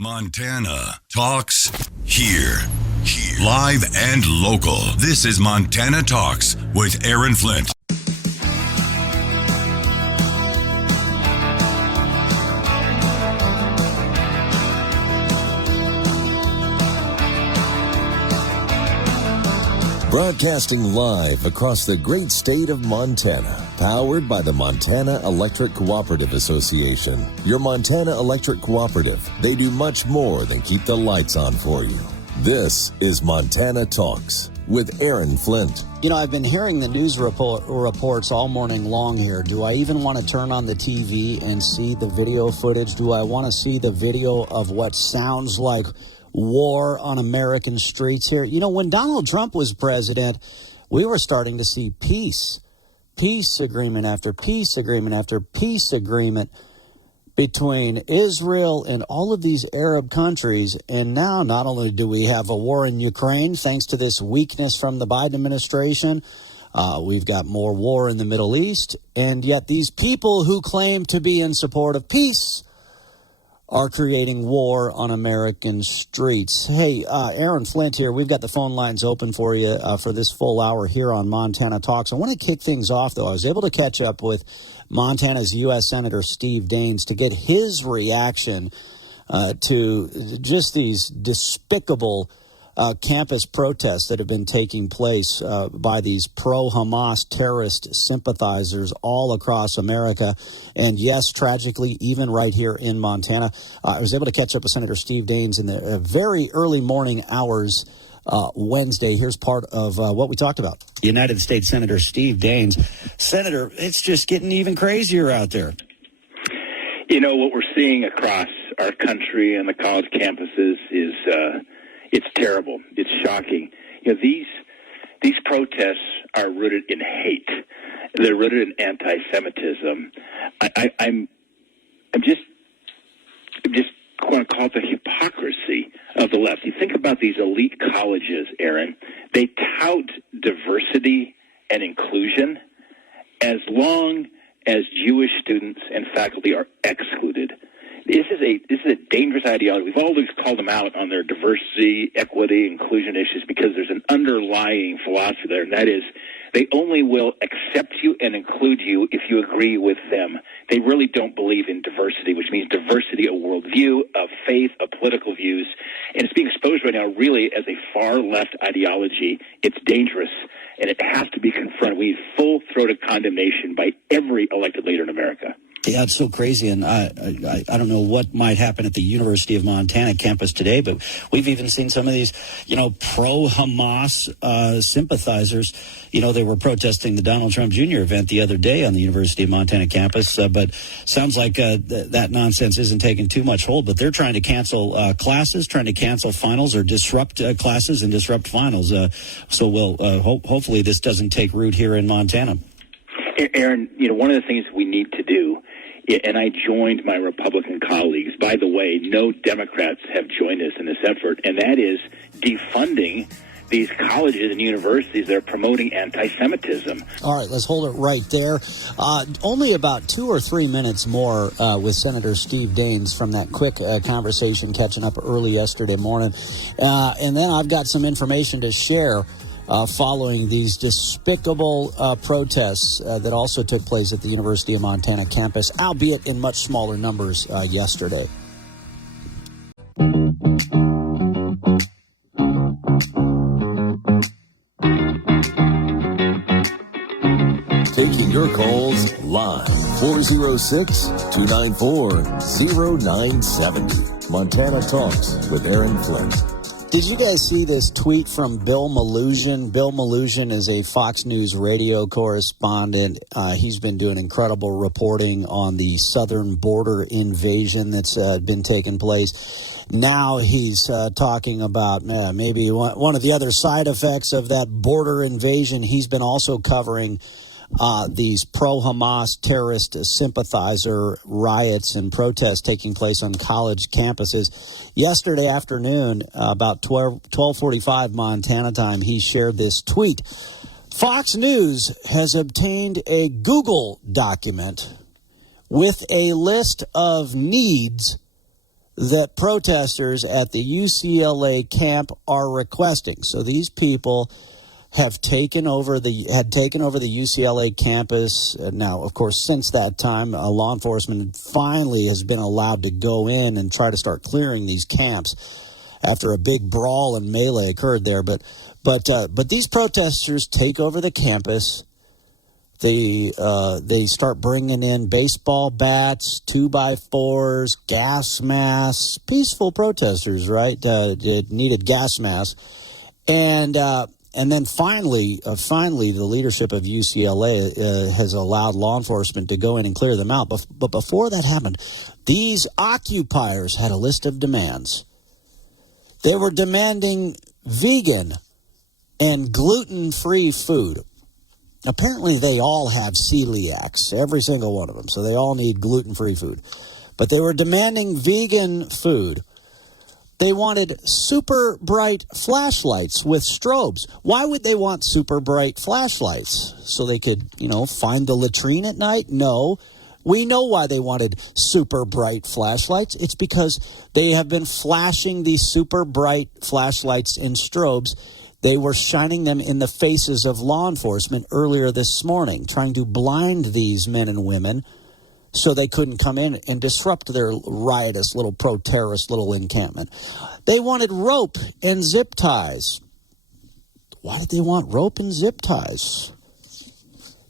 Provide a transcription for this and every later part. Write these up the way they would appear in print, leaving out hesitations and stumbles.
Montana Talks here. Live and local. This is Montana Talks with Aaron Flint. Broadcasting live across the great state of Montana, powered by the Montana Electric Cooperative Association. Your Montana Electric Cooperative, they do much more than keep the lights on for you. This is Montana Talks with Aaron Flint. You know, I've been hearing the news reports all morning long here. Do I even want to turn on the TV and see the video footage? Do I want to see the video of what sounds like war on American streets here? You know, when Donald Trump was president, we were starting to see peace agreement after peace agreement after peace agreement between Israel and all of these Arab countries. And now not only do we have a war in Ukraine, thanks to this weakness from the Biden administration, we've got more war in the Middle East. And yet these people who claim to be in support of peace are creating war on American streets. Hey, Aaron Flint here. We've got the phone lines open for you for this full hour here on Montana Talks. I want to kick things off, though. I was able to catch up with Montana's U.S. Senator Steve Daines to get his reaction to just these despicable campus protests that have been taking place by these pro-Hamas terrorist sympathizers all across America. And yes, tragically, even right here in Montana. I was able to catch up with Senator Steve Daines in the very early morning hours Wednesday. Here's part of what we talked about. United States Senator Steve Daines. Senator, it's just getting even crazier out there. You know, what we're seeing across our country and the college campuses is it's terrible. It's shocking. You know, these protests are rooted in hate. They're rooted in anti-Semitism. I'm just going to call it the hypocrisy of the left. You think about these elite colleges, Aaron. They tout diversity and inclusion as long as Jewish students and faculty are excluded. This is a dangerous ideology. We've always called them out on their diversity, equity, inclusion issues because there's an underlying philosophy there, and that is they only will accept you and include you if you agree with them. They really don't believe in diversity, which means diversity of worldview, of faith, of political views, and it's being exposed right now really as a far-left ideology. It's dangerous, and it has to be confronted. We need full-throated condemnation by every elected leader in America. Yeah, it's so crazy, and I don't know what might happen at the University of Montana campus today, but we've even seen some of these, pro-Hamas sympathizers. You know, they were protesting the Donald Trump Jr. event the other day on the University of Montana campus, but sounds like that nonsense isn't taking too much hold, but they're trying to cancel classes, trying to cancel finals or disrupt classes and disrupt finals. Hopefully this doesn't take root here in Montana. Aaron, one of the things we need to do, and I joined my Republican colleagues. By the way, no Democrats have joined us in this effort, and that is defunding these colleges and universities that are promoting anti-Semitism. All right, let's hold it right there. Only about 2 or 3 minutes more with Senator Steve Daines from that quick conversation catching up early yesterday morning. And then I've got some information to share following these despicable protests that also took place at the University of Montana campus, albeit in much smaller numbers yesterday. Taking your calls live, 406-294-0970. Montana Talks with Aaron Flint. Did you guys see this tweet from Bill Maloogian? Bill Maloogian is a Fox News radio correspondent. He's been doing incredible reporting on the southern border invasion that's been taking place. Now he's talking about maybe one of the other side effects of that border invasion. He's been also covering these pro-Hamas terrorist sympathizer riots and protests taking place on college campuses. Yesterday afternoon, about 12:45 Montana time, he shared this tweet. Fox News has obtained a Google document with a list of needs that protesters at the UCLA camp are requesting. So these people had taken over the UCLA campus. Now, of course, since that time, law enforcement finally has been allowed to go in and try to start clearing these camps after a big brawl and melee occurred there. But these protesters take over the campus. They start bringing in baseball bats, 2x4s, gas masks. Peaceful protesters, right? Needed gas masks, and then finally, the leadership of UCLA has allowed law enforcement to go in and clear them out. But before that happened, these occupiers had a list of demands. They were demanding vegan and gluten-free food. Apparently, they all have celiacs, every single one of them, so they all need gluten-free food. But they were demanding vegan food. They wanted super bright flashlights with strobes. Why would they want super bright flashlights? So they could, find the latrine at night? No. We know why they wanted super bright flashlights. It's because they have been flashing these super bright flashlights and strobes. They were shining them in the faces of law enforcement earlier this morning, trying to blind these men and women so they couldn't come in and disrupt their riotous little pro-terrorist little encampment. They wanted rope and zip ties. Why did they want rope and zip ties?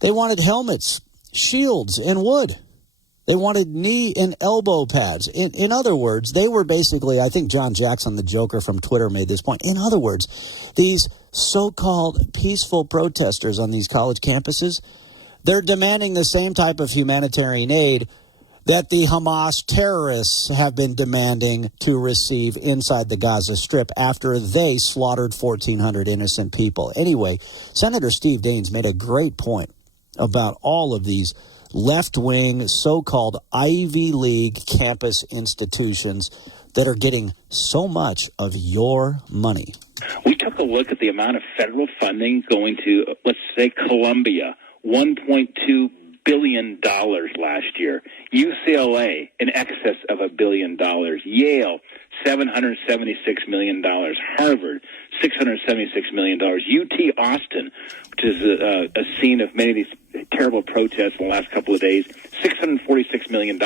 They wanted helmets, shields, and wood. They wanted knee and elbow pads. In other words, they were basically, I think John Jackson, the Joker from Twitter, made this point. In other words, these so-called peaceful protesters on these college campuses, they're demanding the same type of humanitarian aid that the Hamas terrorists have been demanding to receive inside the Gaza Strip after they slaughtered 1,400 innocent people. Anyway, Senator Steve Daines made a great point about all of these left-wing, so-called Ivy League campus institutions that are getting so much of your money. We took a look at the amount of federal funding going to, let's say, Columbia, $1.2 billion last year. UCLA, in excess of $1 billion. Yale, $776 million. Harvard, $676 million. UT Austin, which is a scene of many of these terrible protests in the last couple of days, $646 million.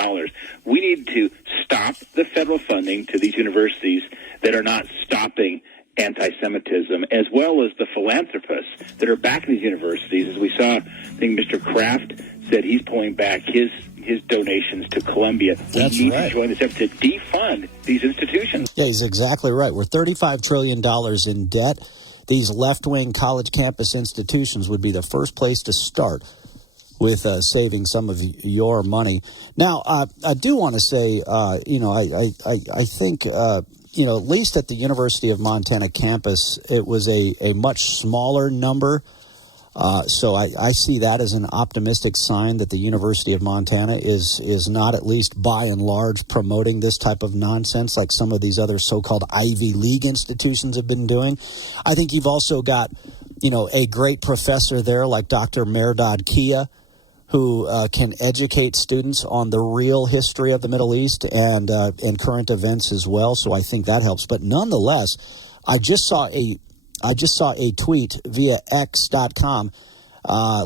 We need to stop the federal funding to these universities that are not stopping anti-Semitism, as well as the philanthropists that are backing these universities. As we saw, I think Mr. Kraft said he's pulling back his donations to Columbia. That's we need right. to join this effort to defund these institutions. Yeah, he's exactly right. We're $35 trillion in debt. These left-wing college campus institutions would be the first place to start with saving some of your money. Now, I do want to say, I think, at least at the University of Montana campus, it was a much smaller number. So I see that as an optimistic sign that the University of Montana is not, at least by and large, promoting this type of nonsense like some of these other so-called Ivy League institutions have been doing. I think you've also got, a great professor there like Dr. Mehrdad Kia, who can educate students on the real history of the Middle East and current events as well. So I think that helps. But nonetheless, I just saw a tweet via X.com.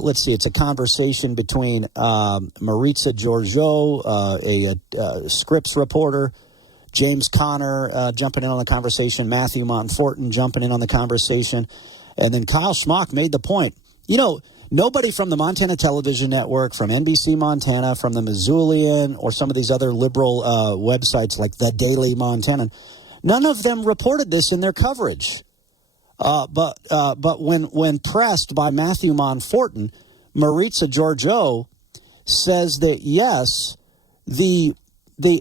Let's see, it's a conversation between Maritza Georgiou, a Scripps reporter, James Conner jumping in on the conversation, Matthew Montfortin jumping in on the conversation, and then Kyle Schmock made the point. Nobody from the Montana Television Network, from NBC Montana, from the Missoulian, or some of these other liberal websites like the Daily Montanan, none of them reported this in their coverage. But when pressed by Matthew Montfortin, Maritza Georgiou says that, yes, the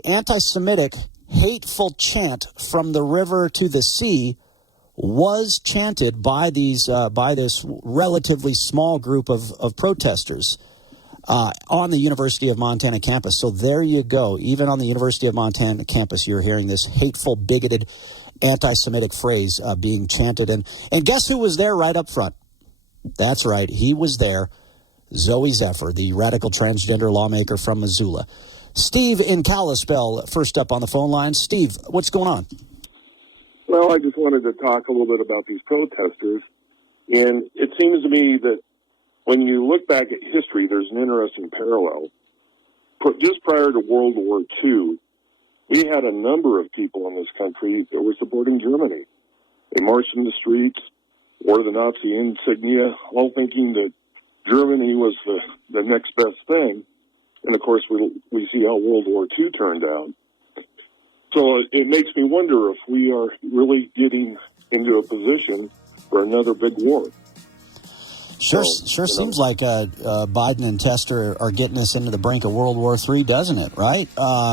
anti-Semitic hateful chant from the river to the sea was chanted by this relatively small group of protesters on the University of Montana campus. So there you go. Even on the University of Montana campus, you're hearing this hateful, bigoted, anti-Semitic phrase being chanted. And guess who was there right up front? That's right. He was there. Zoe Zephyr, the radical transgender lawmaker from Missoula. Steve in Kalispell, first up on the phone line. Steve, what's going on? Well, I just wanted to talk a little bit about these protesters. And it seems to me that when you look back at history, there's an interesting parallel. Just prior to World War II, we had a number of people in this country that were supporting Germany. They marched in the streets, wore the Nazi insignia, all thinking that Germany was the next best thing. And, of course, we see how World War II turned out. So it makes me wonder if we are really getting into a position for another big war. Sure seems like Biden and Tester are getting us into the brink of World War III, doesn't it, right?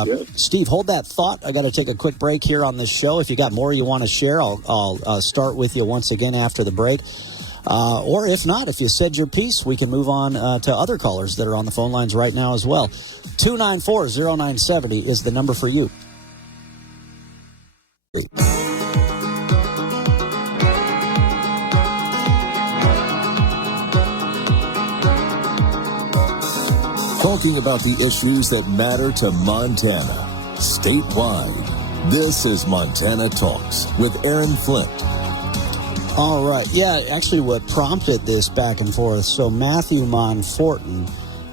Yes. Steve, hold that thought. I got to take a quick break here on this show. If you got more you want to share, I'll start with you once again after the break. Or if not, if you said your piece, we can move on to other callers that are on the phone lines right now as well. 294-0970 is the number for you. Talking about the issues that matter to Montana, statewide. This is Montana Talks with Aaron Flint. All right. Yeah, actually what prompted this back and forth, so Matthew Monforton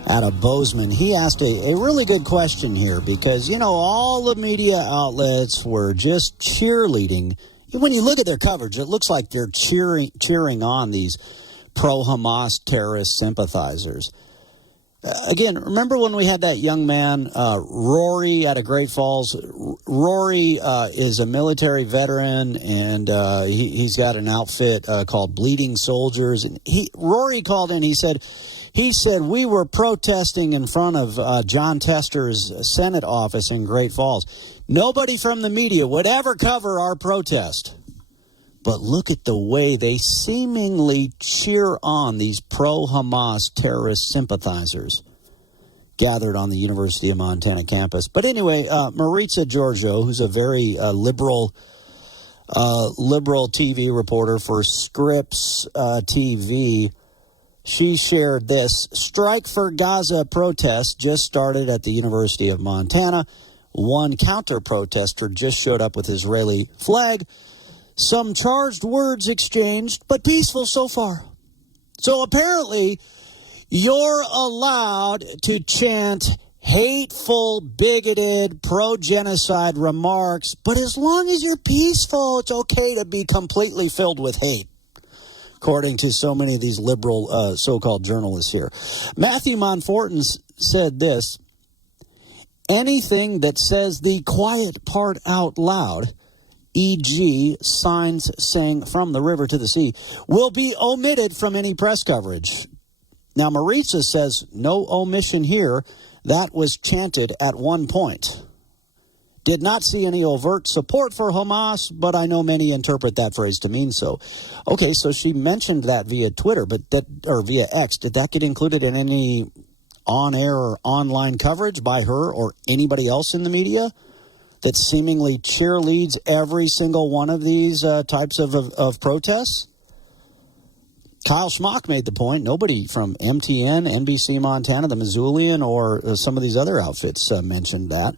out of Bozeman, he asked a really good question here because, all the media outlets were just cheerleading. When you look at their coverage, it looks like they're cheering on these pro-Hamas terrorist sympathizers. Again, remember when we had that young man, Rory, out of Great Falls? Rory is a military veteran, and he's got an outfit called Bleeding Soldiers. And Rory called in. He said, we were protesting in front of John Tester's Senate office in Great Falls. Nobody from the media would ever cover our protest. But look at the way they seemingly cheer on these pro-Hamas terrorist sympathizers gathered on the University of Montana campus. But anyway, Maritza Giorgio, who's a very liberal TV reporter for Scripps TV, she shared this. Strike for Gaza protest just started at the University of Montana. One counter-protester just showed up with Israeli flag. Some charged words exchanged, but peaceful so far. So apparently, you're allowed to chant hateful, bigoted, pro-genocide remarks, but as long as you're peaceful, it's okay to be completely filled with hate, according to so many of these liberal so-called journalists here. Matthew Monforton said this: anything that says the quiet part out loud, e.g., signs saying from the river to the sea, will be omitted from any press coverage. Now, Maritza says no omission here. That was chanted at one point. Did not see any overt support for Hamas, but I know many interpret that phrase to mean so. Okay, so she mentioned that via Twitter, or via X. Did that get included in any on-air or online coverage by her or anybody else in the media that seemingly cheerleads every single one of these types of protests? Kyle Schmock made the point. Nobody from MTN, NBC Montana, the Missoulian, or some of these other outfits mentioned that.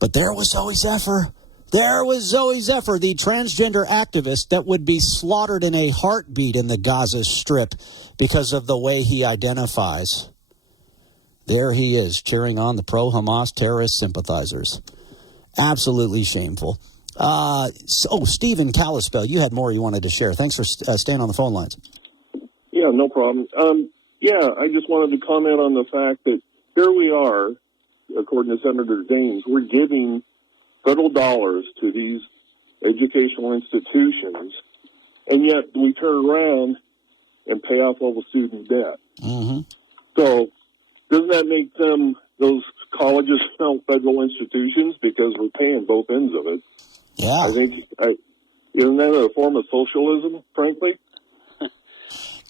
But there was Zoe Zephyr. There was Zoe Zephyr, the transgender activist that would be slaughtered in a heartbeat in the Gaza Strip because of the way he identifies. There he is, cheering on the pro-Hamas terrorist sympathizers. Absolutely shameful. Steve in Kalispell, you had more you wanted to share. Thanks for staying on the phone lines. Yeah, no problem. I just wanted to comment on the fact that here we are, according to Senator Daines, we're giving federal dollars to these educational institutions, and yet we turn around and pay off all the student debt. Mm-hmm. So doesn't that make those colleges now federal institutions because we're paying both ends of it? Yeah. I think, isn't that a form of socialism, frankly?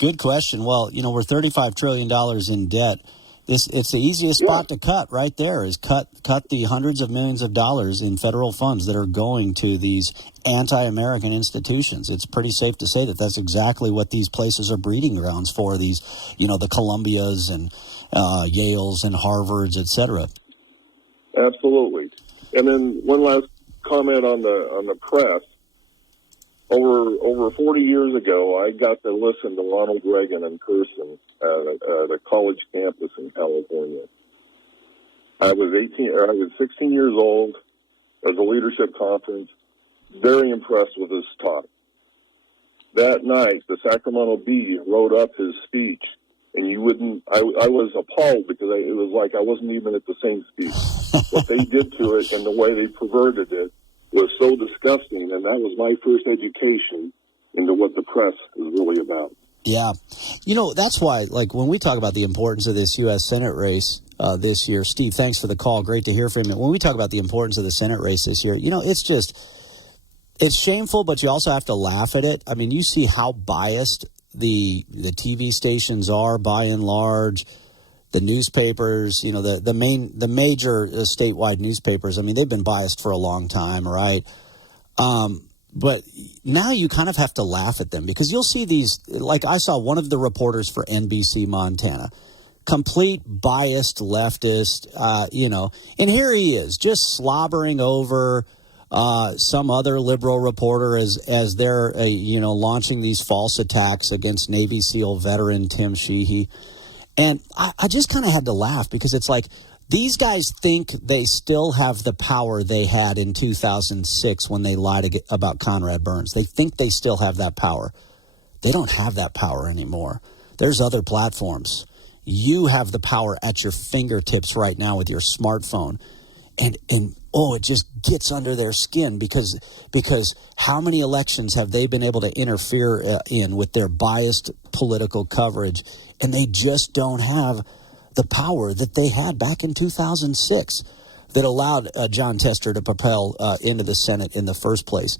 Good question. Well, we're $35 trillion in debt. It's the easiest spot to cut right there is cut the hundreds of millions of dollars in federal funds that are going to these anti-American institutions. It's pretty safe to say that that's exactly what these places are breeding grounds for, these, the Columbias and Yales and Harvards, et cetera. Absolutely. And then one last comment on the press. Over 40 years ago, I got to listen to Ronald Reagan in person at a college campus in California. I was 16 years old. There was a leadership conference. Very impressed with his talk. That night, the Sacramento Bee wrote up his speech, and you wouldn't. I was appalled because it was like I wasn't even at the same speech. What they did to it and the way they perverted it was so disgusting, and that was my first education into what the press is really about. Yeah. That's why, like, when we talk about the importance of this U.S. Senate race this year, Steve, thanks for the call. Great to hear from you. When we talk about the importance of the Senate race this year, it's shameful, but you also have to laugh at it. I mean, you see how biased the TV stations are by and large. The newspapers, the major statewide newspapers, I mean, they've been biased for a long time, right? But now you kind of have to laugh at them because you'll see these, like I saw one of the reporters for NBC Montana, complete biased leftist, and here he is just slobbering over some other liberal reporter as they're, launching these false attacks against Navy SEAL veteran Tim Sheehy. And I just kind of had to laugh because it's like these guys think they still have the power they had in 2006 when they lied about Conrad Burns. They think they still have that power. They don't have that power anymore. There's other platforms. You have the power at your fingertips right now with your smartphone. And it just gets under their skin because how many elections have they been able to interfere in with their biased political coverage? And they just don't have the power that they had back in 2006 that allowed John Tester to propel into the Senate in the first place.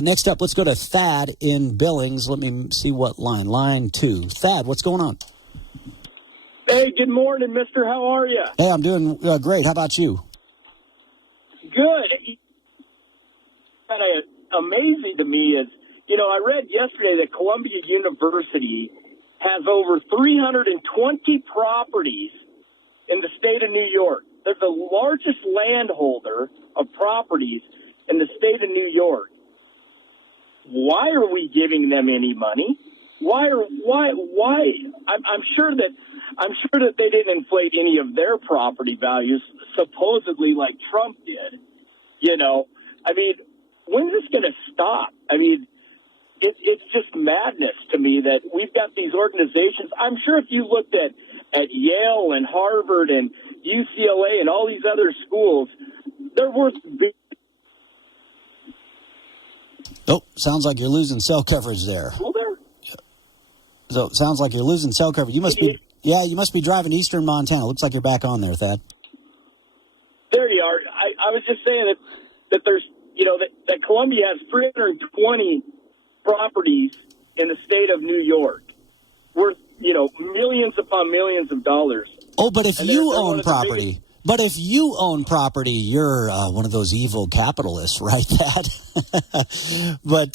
Next up, let's go to Thad in Billings. Let me see what line. Line 2. Thad, what's going on? Hey, good morning, mister. How are you? Hey, I'm doing great. How about you? Good. Kind of amazing to me is, I read yesterday that Columbia University has over 320 properties in the state of New York. They're the largest landholder of properties in the state of New York. Why are we giving them any money? Why? I'm sure that they didn't inflate any of their property values, supposedly like Trump did. I mean, when's this going to stop? I mean, it's just madness to me that we've got these organizations. I'm sure if you looked at Yale and Harvard and UCLA and all these other schools, they're worth big. Oh, sounds like you're losing cell coverage there. Well, there. So it sounds like you're losing cell coverage. You must be driving eastern Montana. Looks like you're back on there, Thad. There you are. I was just saying that there's, that Columbia has 320 properties in the state of New York worth, millions upon millions of dollars. Oh, but if you own property, you're one of those evil capitalists, right, Thad? But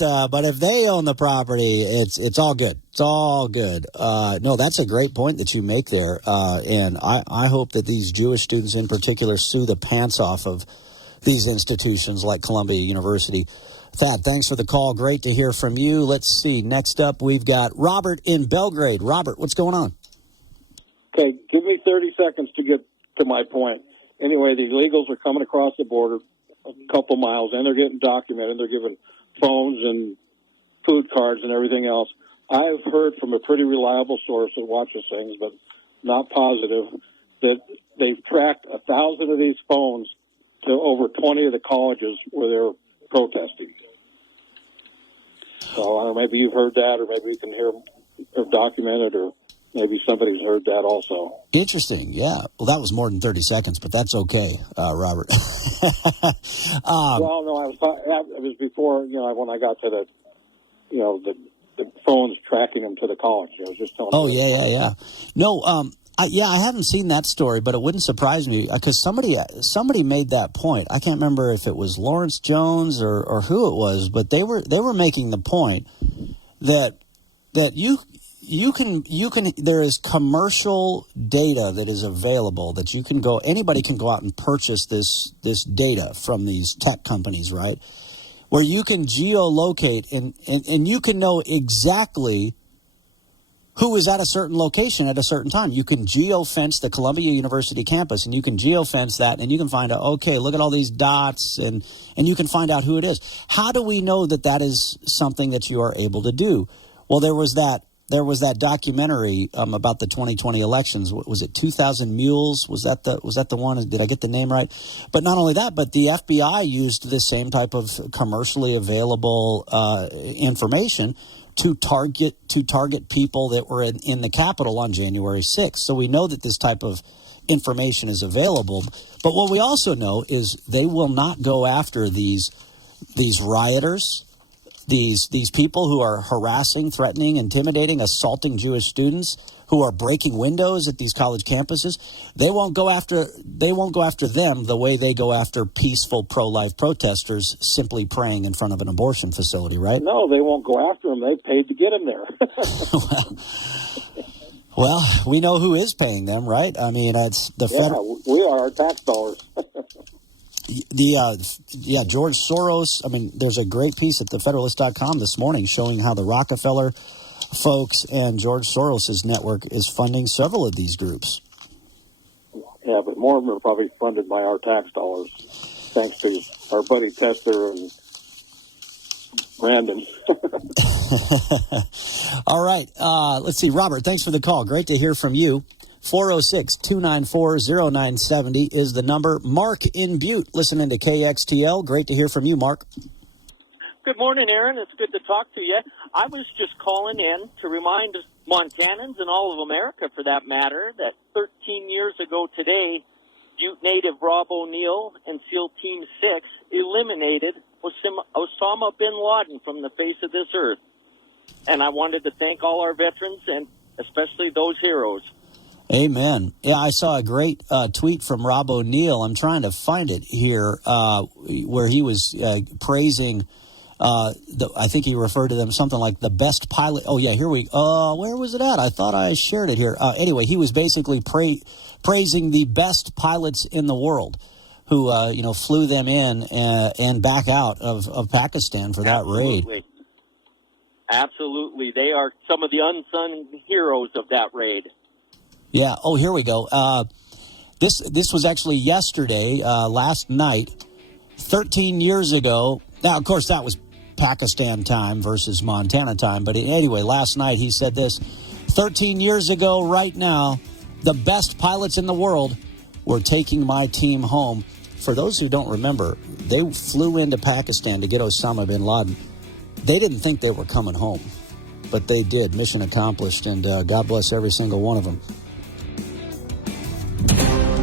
if they own the property, it's all good. It's all good. No, that's a great point that you make there. And I hope that these Jewish students in particular sue the pants off of these institutions like Columbia University. Thad, thanks for the call. Great to hear from you. Let's see. Next up, we've got Robert in Belgrade. Robert, what's going on? Okay, give me 30 seconds to get to my point. Anyway, the illegals are coming across the border a couple miles, and they're getting documented. They're given phones and food cards and everything else. I've heard from a pretty reliable source that watches things, but not positive, that they've tracked 1,000 of these phones to over 20 of the colleges where they're protesting. So I don't know, maybe you've heard that, or maybe you can hear or document it, or maybe somebody's heard that also. Interesting, yeah. Well, that was more than 30 seconds, but that's okay, Robert. Well, no, it was before, when I got to the phones tracking them to the college. I was just telling you. Oh, yeah. No, I haven't seen that story, but it wouldn't surprise me because somebody made that point. I can't remember if it was Lawrence Jones or who it was, but they were making the point that there is commercial data that is available that anybody can go out and purchase this data from these tech companies, right? Where you can geolocate and you can know exactly who is at a certain location at a certain time. You can geofence the Columbia University campus, and you can geofence that, and you can find out, okay, look at all these dots, and you can find out who it is. How do we know that is something that you are able to do? Well, there was that documentary about the 2020 elections. Was it 2,000 Mules? Was that the one? Did I get the name right? But not only that, but the FBI used the same type of commercially available information to target people that were in the Capitol on January 6th. So we know that this type of information is available. But what we also know is they will not go after these rioters, these people who are harassing, threatening, intimidating, assaulting Jewish students, who are breaking windows at these college campuses. They won't go after them the way they go after peaceful pro-life protesters simply praying in front of an abortion facility, right? No, they won't go after them. They paid to get them there. well, we know who is paying them, right? I mean, it's the federal. We are our tax dollars. George Soros. I mean, there's a great piece at thefederalist.com this morning showing how the Rockefeller folks and George Soros' network is funding several of these groups. Yeah, but more of them are probably funded by our tax dollars, thanks to our buddy Tester and Brandon. All right. Let's see. Robert, thanks for the call. Great to hear from you. 406-294-0970 is the number. Mark in Butte, listening to KXTL. Great to hear from you, Mark. Good morning, Aaron. It's good to talk to you. I was just calling in to remind Montanans and all of America, for that matter, that 13 years ago today, Butte native Rob O'Neill and SEAL Team 6 eliminated Osama bin Laden from the face of this earth. And I wanted to thank all our veterans and especially those heroes. Amen. Yeah, I saw a great tweet from Rob O'Neill. I'm trying to find it here, where he was praising. I think he referred to them something like the best pilot. Oh yeah, here we. Where was it at? I thought I shared it here. Anyway, he was basically praising the best pilots in the world, who flew them in and back out of Pakistan for that raid. Absolutely, they are some of the unsung heroes of that raid. Yeah. Oh, here we go. This was actually yesterday, last night, 13 years ago. Now, of course, that was Pakistan time versus Montana time. But anyway, last night he said this: 13 years ago, right now, the best pilots in the world were taking my team home. For those who don't remember, they flew into Pakistan to get Osama bin Laden. They didn't think they were coming home, but they did. Mission accomplished, and God bless every single one of them.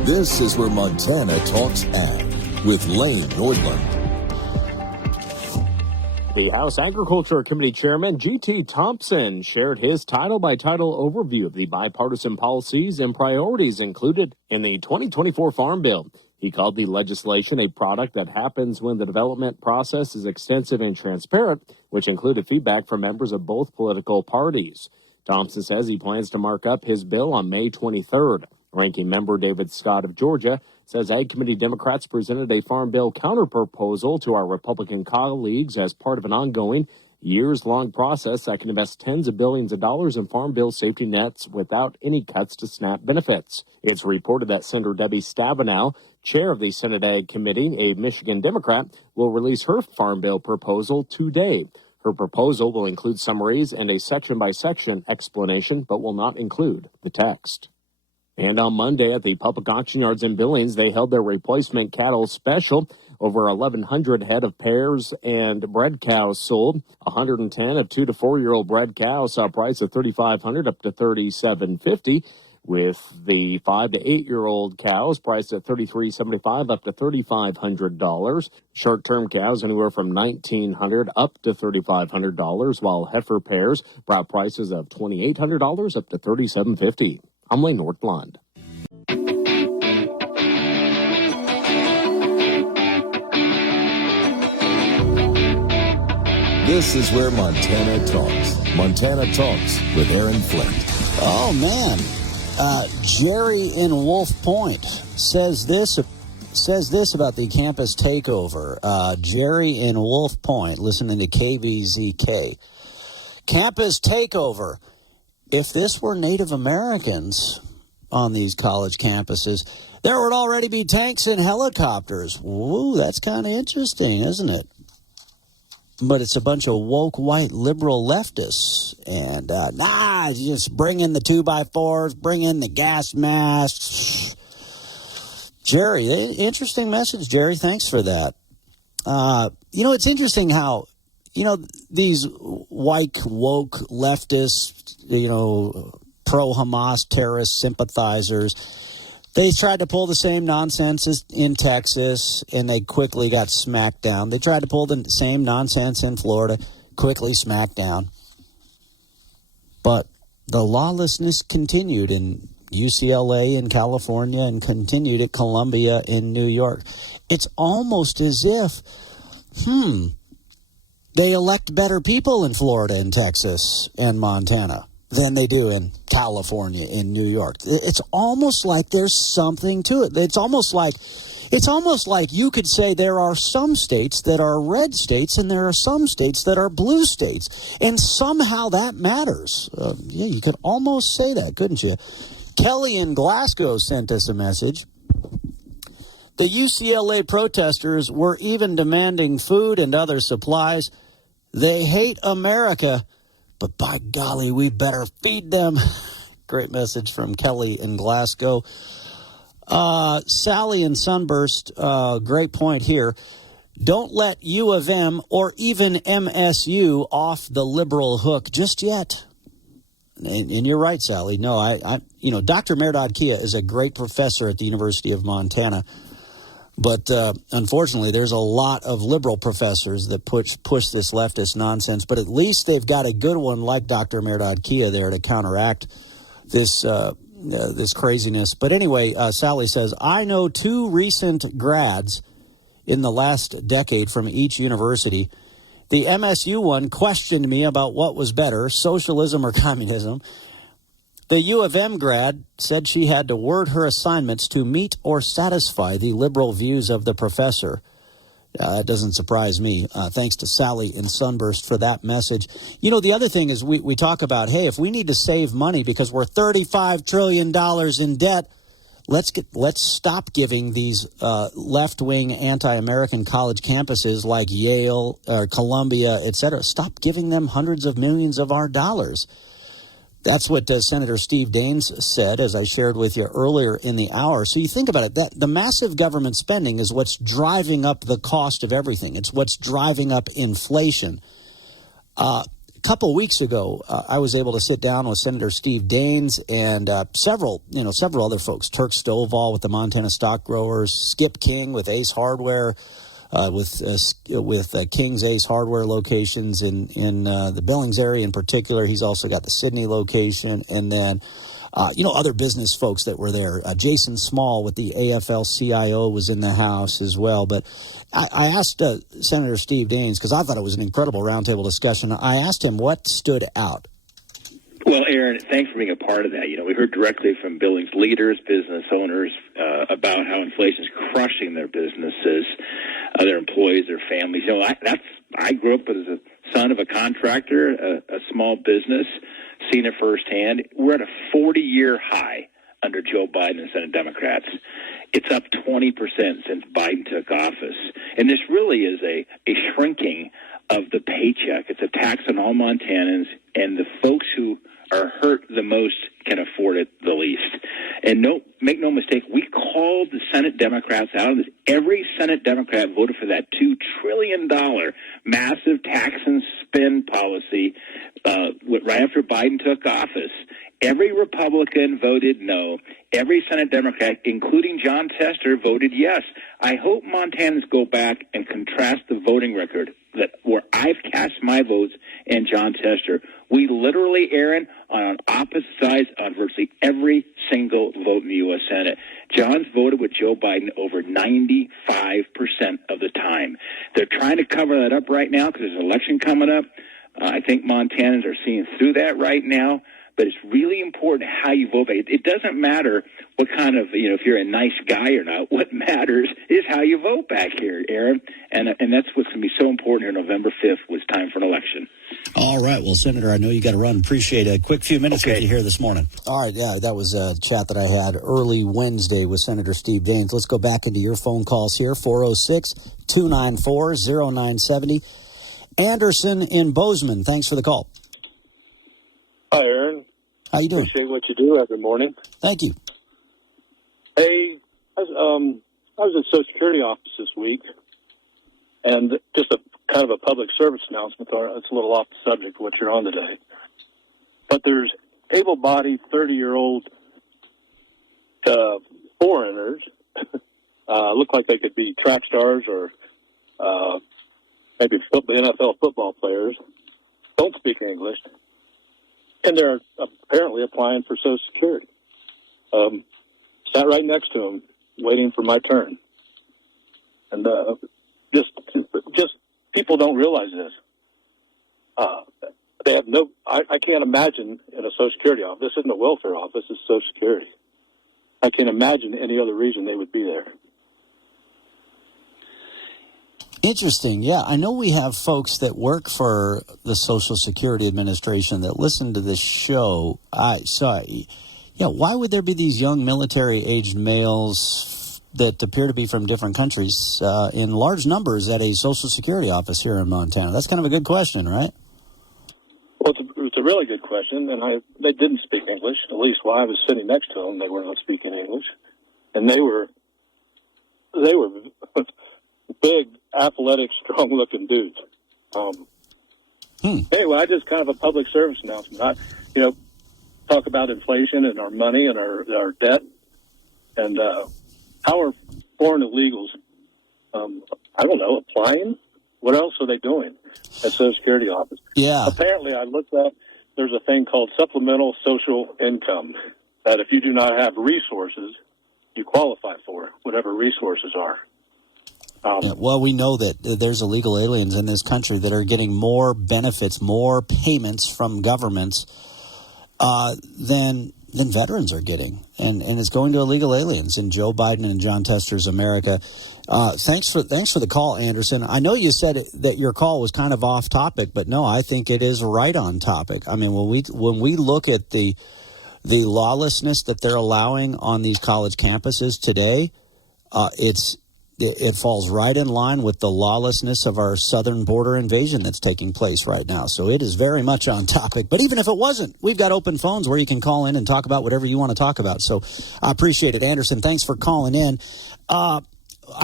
This is where Montana Talks Ag with Lane Nordlund. The House Agriculture Committee Chairman G.T. Thompson shared his title-by-title overview of the bipartisan policies and priorities included in the 2024 Farm Bill. He called the legislation a product that happens when the development process is extensive and transparent, which included feedback from members of both political parties. Thompson says he plans to mark up his bill on May 23rd. Ranking member David Scott of Georgia says Ag Committee Democrats presented a Farm Bill counterproposal to our Republican colleagues as part of an ongoing, years-long process that can invest tens of billions of dollars in Farm Bill safety nets without any cuts to SNAP benefits. It's reported that Senator Debbie Stabenow, chair of the Senate Ag Committee, a Michigan Democrat, will release her Farm Bill proposal today. Her proposal will include summaries and a section-by-section explanation, but will not include the text. And on Monday at the public auction yards in Billings, they held their replacement cattle special. Over 1,100 head of pairs and bred cows sold. 110 of 2 to 4-year-old bred cows saw a price of $3,500 up to $3,750, with the 5 to 8-year-old cows priced at $3,375 up to $3,500. Short-term cows anywhere from $1,900 up to $3,500, while heifer pairs brought prices of $2,800 up to $3,750. I'm Lane Nordlund. This is where Montana talks. Montana Talks with Aaron Flint. Oh, man. Jerry in Wolf Point says this about the campus takeover. Jerry in Wolf Point, listening to KVZK. Campus takeover. If this were Native Americans on these college campuses, there would already be tanks and helicopters. Ooh, that's kind of interesting, isn't it? But it's a bunch of woke, white, liberal leftists. And, just bring in the 2x4s, bring in the gas masks. Jerry, interesting message, Jerry. Thanks for that. It's interesting how, these white, woke leftists, pro-Hamas terrorist sympathizers, they tried to pull the same nonsense as in Texas, and they quickly got smacked down. They tried to pull the same nonsense in Florida, quickly smacked down. But the lawlessness continued in UCLA in California and continued at Columbia in New York. It's almost as if, they elect better people in Florida and Texas and Montana than they do in California, in New York. It's almost like there's something to it. It's almost like you could say there are some states that are red states and there are some states that are blue states. And somehow that matters. You could almost say that, couldn't you? Kelly in Glasgow sent us a message. The UCLA protesters were even demanding food and other supplies. They hate America, but by golly, we better feed them. Great message from Kelly in Glasgow. Sally in Sunburst, great point here. Don't let U of M or even MSU off the liberal hook just yet. And you're right, Sally. No, Dr. Mehrdad Kia is a great professor at the University of Montana. But unfortunately, there's a lot of liberal professors that push this leftist nonsense. But at least they've got a good one like Dr. Mehrdad Kia there to counteract this craziness. But anyway, Sally says, I know 2 recent grads in the last decade from each university. The MSU one questioned me about what was better, socialism or communism. The U of M grad said she had to word her assignments to meet or satisfy the liberal views of the professor. That doesn't surprise me. Thanks to Sally in Sunburst for that message. The other thing is we talk about, hey, if we need to save money because we're $35 trillion in debt, let's stop giving these left-wing anti-American college campuses like Yale or Columbia, et cetera. Stop giving them hundreds of millions of our dollars. That's what Senator Steve Daines said, as I shared with you earlier in the hour. So you think about it, that the massive government spending is what's driving up the cost of everything. It's what's driving up inflation. A couple weeks ago, I was able to sit down with Senator Steve Daines and several other folks. Turk Stovall with the Montana Stock Growers, Skip King with Ace Hardware, with King's Ace Hardware locations in the Billings area in particular. He's also got the Sydney location, and then other business folks that were there. Jason Small with the AFL-CIO was in the house as well. But I asked Senator Steve Daines, because I thought it was an incredible roundtable discussion. I asked him what stood out. Well, Aaron, thanks for being a part of that. We heard directly from Billings leaders, business owners, about how inflation is crushing their businesses, their employees, their families. I grew up as a son of a contractor, a small business, seen it firsthand. We're at a 40-year high under Joe Biden and Senate Democrats. It's up 20% since Biden took office. And this really is a shrinking of the paycheck. It's a tax on all Montanans, and the folks who are hurt the most can afford it the least. And make no mistake, we called the Senate Democrats out on this. Every Senate Democrat voted for that $2 trillion massive tax and spend policy right after Biden took office. Every Republican voted no. Every Senate Democrat, including John Tester, voted yes. I hope Montanans go back and contrast the voting record where I've cast my votes and John Tester. We literally, Aaron, on opposite sides on virtually every single vote in the U.S. Senate. John's voted with Joe Biden over 95% of the time. They're trying to cover that up right now because there's an election coming up. I think Montanans are seeing through that right now. But it's really important how you vote. It doesn't matter what kind of, if you're a nice guy or not. What matters is how you vote back here, Aaron. And that's what's going to be so important here. November 5th was time for an election. All right. Well, Senator, I know you got to run. Appreciate a quick few minutes with you here this morning. All right. Yeah, that was a chat that I had early Wednesday with Senator Steve Daines. Let's go back into your phone calls here, 406-294-0970. Anderson in Bozeman, thanks for the call. Hi, Aaron. How you doing? Appreciate what you do every morning. Thank you. Hey, I was at the Social Security office this week, and just a kind of a public service announcement. It's a little off the subject of what you're on today. But there's able-bodied 30-year-old foreigners, look like they could be track stars or maybe NFL football players, don't speak English. And they're apparently applying for Social Security. Sat right next to them, waiting for my turn. And just people don't realize this. They have no. I can't imagine in a Social Security office. This isn't a welfare office. It's Social Security. I can't imagine any other reason they would be there. Interesting. Yeah, I know we have folks that work for the Social Security Administration that listen to this show. Why would there be these young military-aged males that appear to be from different countries in large numbers at a Social Security office here in Montana? That's kind of a good question, right? Well, it's a really good question, and they didn't speak English. At least while I was sitting next to them, they were not speaking English, and they were big, athletic, strong-looking dudes. Anyway, I just kind of a public service announcement. Talk about inflation and our money and our debt, and how are foreign illegals, I don't know, applying? What else are they doing at Social Security office? Yeah. Apparently, I looked up, there's a thing called supplemental social income, that if you do not have resources, you qualify for, whatever resources are. Well, we know that there's illegal aliens in this country that are getting more benefits, more payments from governments than veterans are getting, and it's going to illegal aliens in Joe Biden and John Tester's America. Thanks for the call, Anderson. I know you said that your call was kind of off topic, but no, I think it is right on topic. I mean, when we look at the lawlessness that they're allowing on these college campuses today, it falls right in line with the lawlessness of our southern border invasion that's taking place right now. So it is very much on topic. But even if it wasn't, we've got open phones where you can call in and talk about whatever you want to talk about. So I appreciate it. Anderson, thanks for calling in. I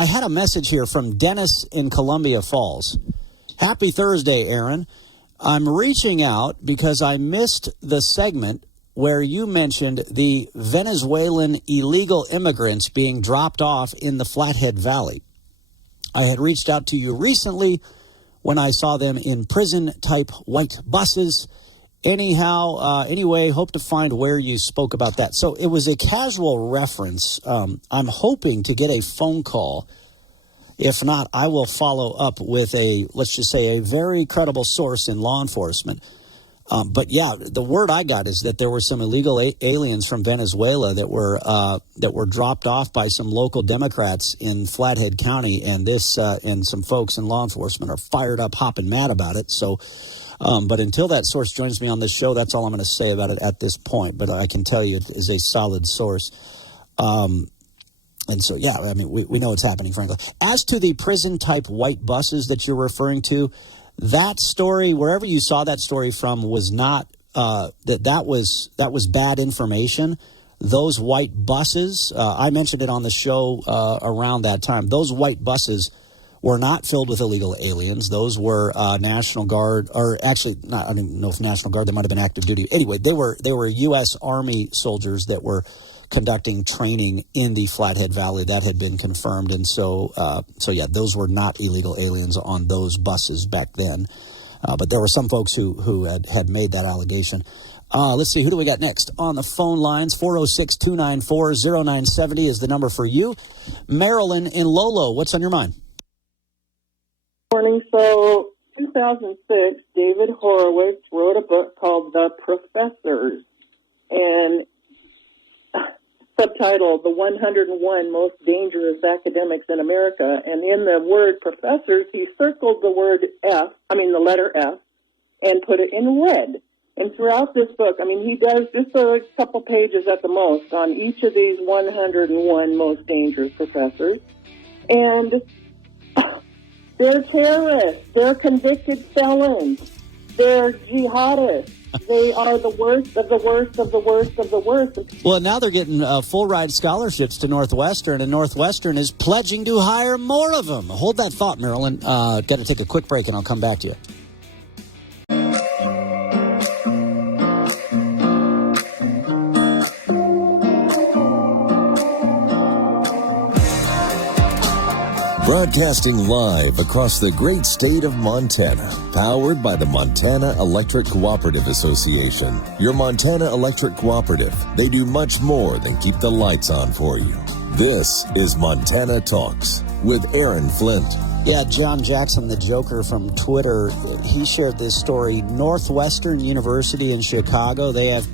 had a message here from Dennis in Columbia Falls. Happy Thursday, Aaron. I'm reaching out because I missed the segment where you mentioned the Venezuelan illegal immigrants being dropped off in the Flathead Valley. I had reached out to you recently when I saw them in prison-type white buses. Anyway, hope to find where you spoke about that. So it was a casual reference. I'm hoping to get a phone call. If not, I will follow up with let's just say, a very credible source in law enforcement. But yeah, the word I got is that there were some illegal aliens from Venezuela that were dropped off by some local Democrats in Flathead County, and and some folks in law enforcement are fired up, hopping mad about it. So, but until that source joins me on this show, that's all I'm going to say about it at this point. But I can tell you it is a solid source. And so, yeah, I mean, we know what's happening, frankly. As to the prison-type white buses that you're referring to, that story, wherever you saw that story from, was not that was bad information. Those white buses, I mentioned it on the show around that time. Those white buses were not filled with illegal aliens. Those were National Guard, or actually, not, I don't know if National Guard. They might have been active duty. Anyway, they were U.S. Army soldiers that were conducting training in the Flathead Valley. That had been confirmed, and so yeah, those were not illegal aliens on those buses back then. But there were some folks who had made that allegation. Let's see, who do we got next on the phone lines? 406-294-0970 is the number for you. Marilyn in Lolo, what's on your mind? Morning. So 2 2006, David Horowitz wrote a book called The Professors, and subtitled The 101 Most Dangerous Academics in America. And in the word professors, he circled the letter F, and put it in red. And throughout this book, he does just a couple pages at the most on each of these 101 most dangerous professors. And they're terrorists. They're convicted felons. They're jihadists. They are the worst of the worst of the worst of the worst. Well, now they're getting full ride scholarships to Northwestern, and Northwestern is pledging to hire more of them. Hold that thought, Marilyn. Got to take a quick break, and I'll come back to you. Broadcasting live across the great state of Montana, powered by the Montana Electric Cooperative Association. Your Montana Electric Cooperative, they do much more than keep the lights on for you. This is Montana Talks with Aaron Flint. Yeah, John Jackson, the Joker from Twitter, he shared this story. Northwestern University in Chicago, they have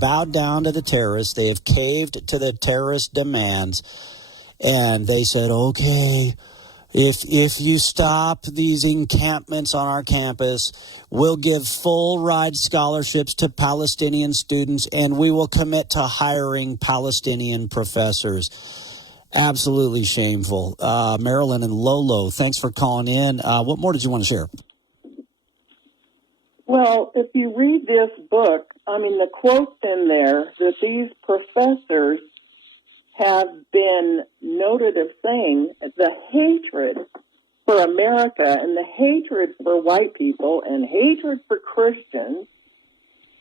bowed down to the terrorists. They have caved to the terrorist demands. And they said, okay, if you stop these encampments on our campus, we'll give full ride scholarships to Palestinian students, and we will commit to hiring Palestinian professors. Absolutely shameful. Marilyn and Lolo, thanks for calling in. What more did you want to share? Well, if you read this book, the quotes in there that these professors have been noted of saying the hatred for America and the hatred for white people and hatred for Christians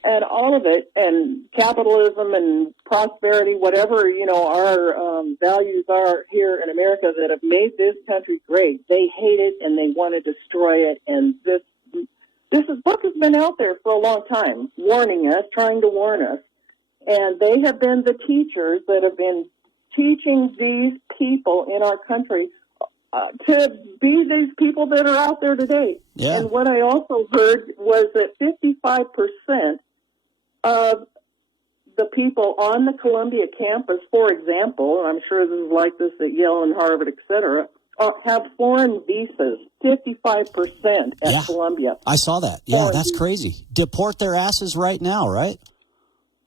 and all of it, and capitalism and prosperity, whatever, our values are here in America that have made this country great. They hate it and they want to destroy it. And this book has been out there for a long time, warning us, trying to warn us. And they have been the teachers that have been teaching these people in our country to be these people that are out there today. Yeah. And what I also heard was that 55% of the people on the Columbia campus, for example, and I'm sure this is like this at Yale and Harvard, et cetera, have foreign visas, 55% at Columbia. I saw that. Yeah, that's crazy. Deport their asses right now, right?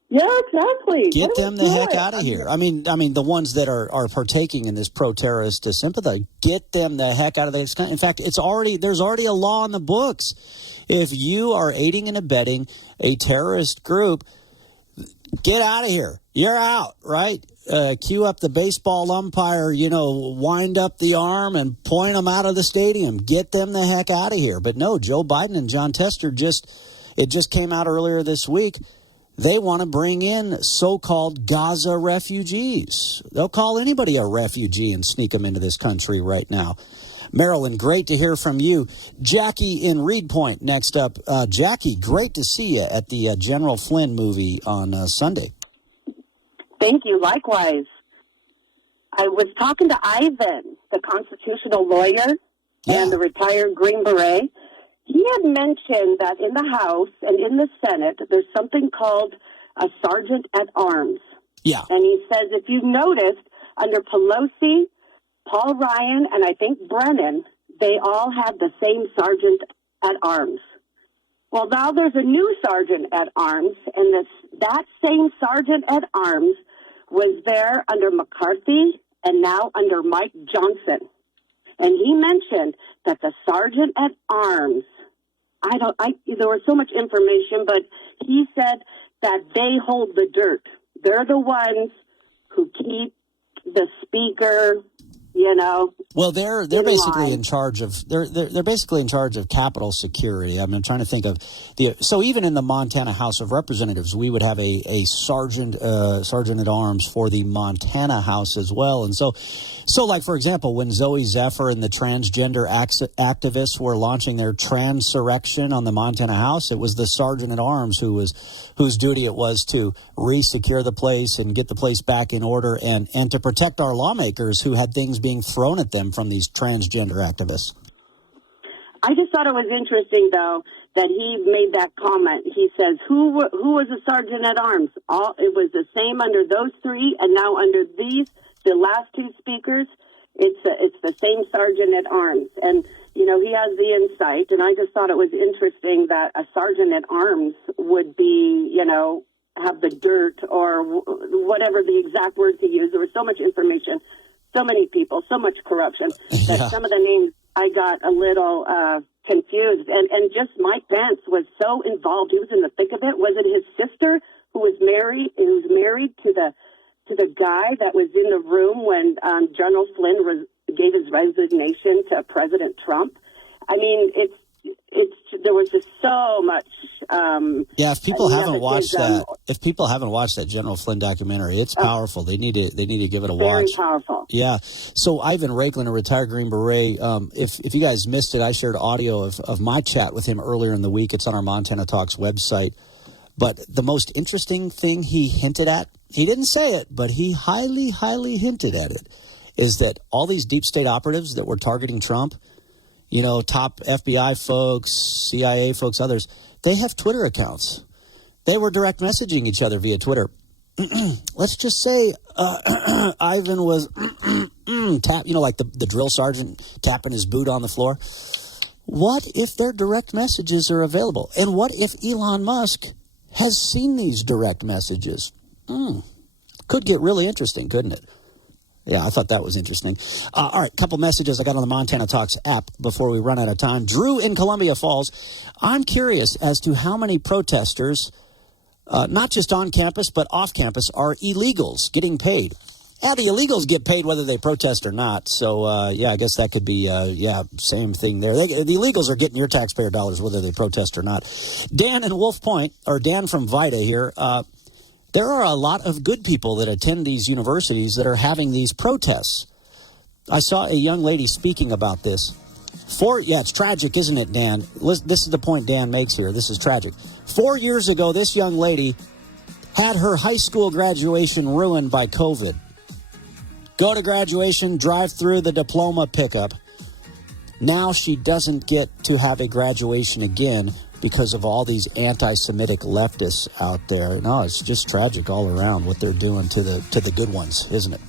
Yeah, exactly. Get them the heck out of here. I mean, the ones that are partaking in this pro-terrorist sympathy, get them the heck out of this country. In fact, there's already a law in the books. If you are aiding and abetting a terrorist group, get out of here. You're out, right? Cue up the baseball umpire, wind up the arm and point them out of the stadium. Get them the heck out of here. But no, Joe Biden and John Tester it just came out earlier this week. They want to bring in so-called Gaza refugees. They'll call anybody a refugee and sneak them into this country right now. Marilyn, great to hear from you. Jackie in Reed Point next up. Jackie, great to see you at the General Flynn movie on Sunday. Thank you. Likewise. I was talking to Ivan, the constitutional lawyer and the retired Green Beret. He had mentioned that in the House and in the Senate, there's something called a sergeant at arms. Yeah. And he says, if you've noticed, under Pelosi, Paul Ryan, and I think Brennan, they all had the same sergeant at arms. Well, now there's a new sergeant at arms, and that same sergeant at arms was there under McCarthy and now under Mike Johnson. And he mentioned that the sergeant at arms, there was so much information, but he said that they hold the dirt. They're the ones who keep the speaker, Well, they're basically in charge of they're basically in charge of Capitol security. I'm trying to think of so even in the Montana House of Representatives, we would have a sergeant at arms for the Montana House as well. And so like for example, when Zoe Zephyr and the transgender activists were launching their transurrection on the Montana House, it was the sergeant at arms whose duty it was to re-secure the place and get the place back in order and to protect our lawmakers who had things being thrown at them from these transgender activists. I just thought it was interesting, though, that he made that comment. He says, who was a sergeant at arms? It was the same under those three, and now under these, the last two speakers, it's the same sergeant at arms. And, you know, he has the insight, and I just thought it was interesting that a sergeant at arms would be, you know, have the dirt or whatever the exact words he used. There was so much information, so many people, so much corruption that some of the names I got a little confused. And just Mike Pence was so involved. He was in the thick of it. Was it his sister who was married to the guy that was in the room when General Flynn gave his resignation to President Trump? I mean, there was just so much. If people haven't watched that General Flynn documentary, it's powerful. They need to give it a watch. Very powerful. Yeah. So Ivan Raiklin, a retired Green Beret, if you guys missed it, I shared audio of my chat with him earlier in the week. It's on our Montana Talks website. But the most interesting thing he hinted at, he didn't say it, but he highly, highly hinted at it, is that all these deep state operatives that were targeting Trump, you know, top FBI folks, CIA folks, others, they have Twitter accounts. They were direct messaging each other via Twitter. Let's just say Ivan was like the drill sergeant tapping his boot on the floor. What if their direct messages are available? And what if Elon Musk has seen these direct messages? Could get really interesting, couldn't it? Yeah, I thought that was interesting. All right, couple messages I got on the Montana Talks app before we run out of time. Drew in Columbia Falls. I'm curious as to how many protesters, not just on campus but off campus, are illegals getting paid. The illegals get paid whether they protest or not. So, I guess that could be, same thing there. The illegals are getting your taxpayer dollars whether they protest or not. Dan in Wolf Point, or Dan from Vida here, there are a lot of good people that attend these universities that are having these protests. I saw a young lady speaking about this. It's tragic, isn't it, Dan? This is the point Dan makes here. This is tragic. 4 years ago, this young lady had her high school graduation ruined by COVID. Go to graduation, drive through the diploma pickup. Now she doesn't get to have a graduation again because of all these anti-Semitic leftists out there. No, it's just tragic all around what they're doing to the good ones, isn't it?